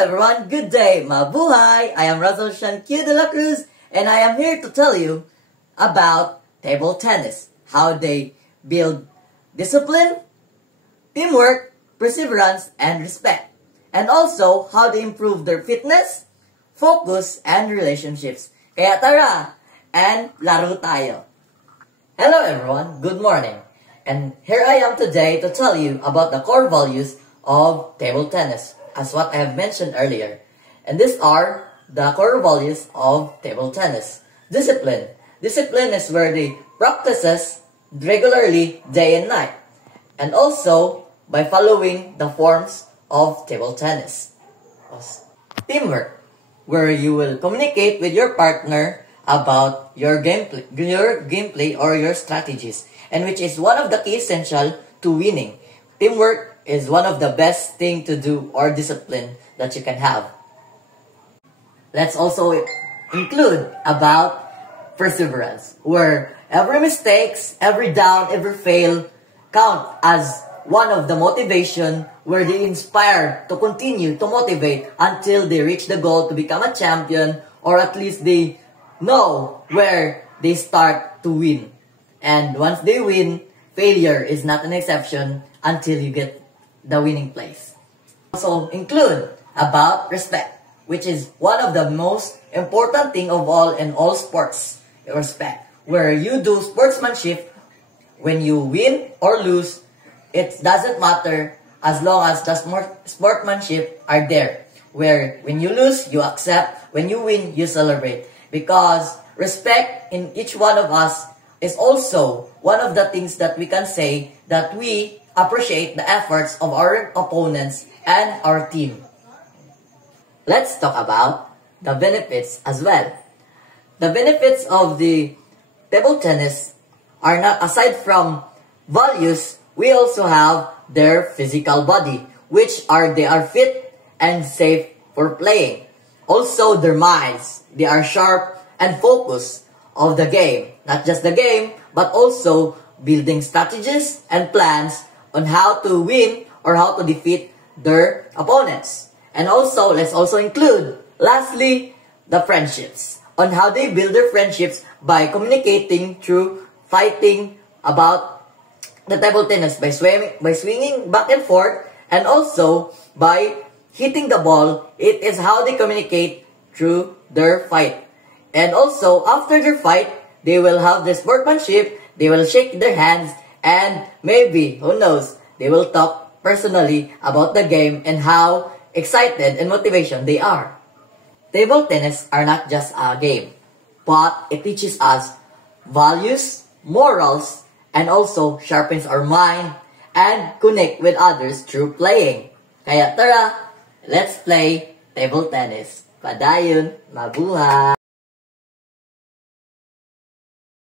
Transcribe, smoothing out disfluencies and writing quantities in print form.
everyone, good day, mabuhay! I am Resolution Q de la Cruz and I am here to tell you about table tennis, how they build discipline, teamwork, perseverance, and respect, and also how they improve their fitness, focus, and relationships. Kaya tara, and laro tayo! Hello everyone, good morning, and here I am today to tell you about the core values of table tennis, as what I have mentioned earlier. And these are the core values of table tennis. Discipline. Discipline is where they practices regularly day and night. And also by following the forms of table tennis. Teamwork, where you will communicate with your partner about your gameplay or your strategies, and which is one of the key essential to winning. Teamwork is one of the best thing to do or discipline that you can have. Let's also include about perseverance, where every mistakes, every down, every fail count as one of the motivation where they inspire to continue to motivate until they reach the goal to become a champion, or at least they know where they start to win. And once they win, failure is not an exception until you get the winning place. Also include about respect, which is one of the most important thing of all in all sports. Respect, where you do sportsmanship. When you win or lose, it doesn't matter as long as the sportsmanship are there. Where when you lose, you accept. When you win, you celebrate. Because respect in each one of us is also one of the things that we can say that we appreciate the efforts of our opponents and our team. Let's talk about the benefits as well. The benefits of the table tennis are not, aside from values, we also have their physical body, which they are fit and safe for playing. Also their minds, they are sharp and focused of the game. Not just the game, but also building strategies and plans on how to win or how to defeat their opponents. And also, let's also include, lastly, the friendships, on how they build their friendships by communicating through fighting about the table tennis, by swinging back and forth, and also by hitting the ball. It is how they communicate through their fight. And also, after their fight, they will have the sportsmanship, they will shake their hands, and maybe, who knows, they will talk personally about the game and how excited and motivation they are. Table tennis are not just a game, but it teaches us values, morals, and also sharpens our mind and connect with others through playing. Kaya tara, let's play table tennis. Padayon, mabuhay!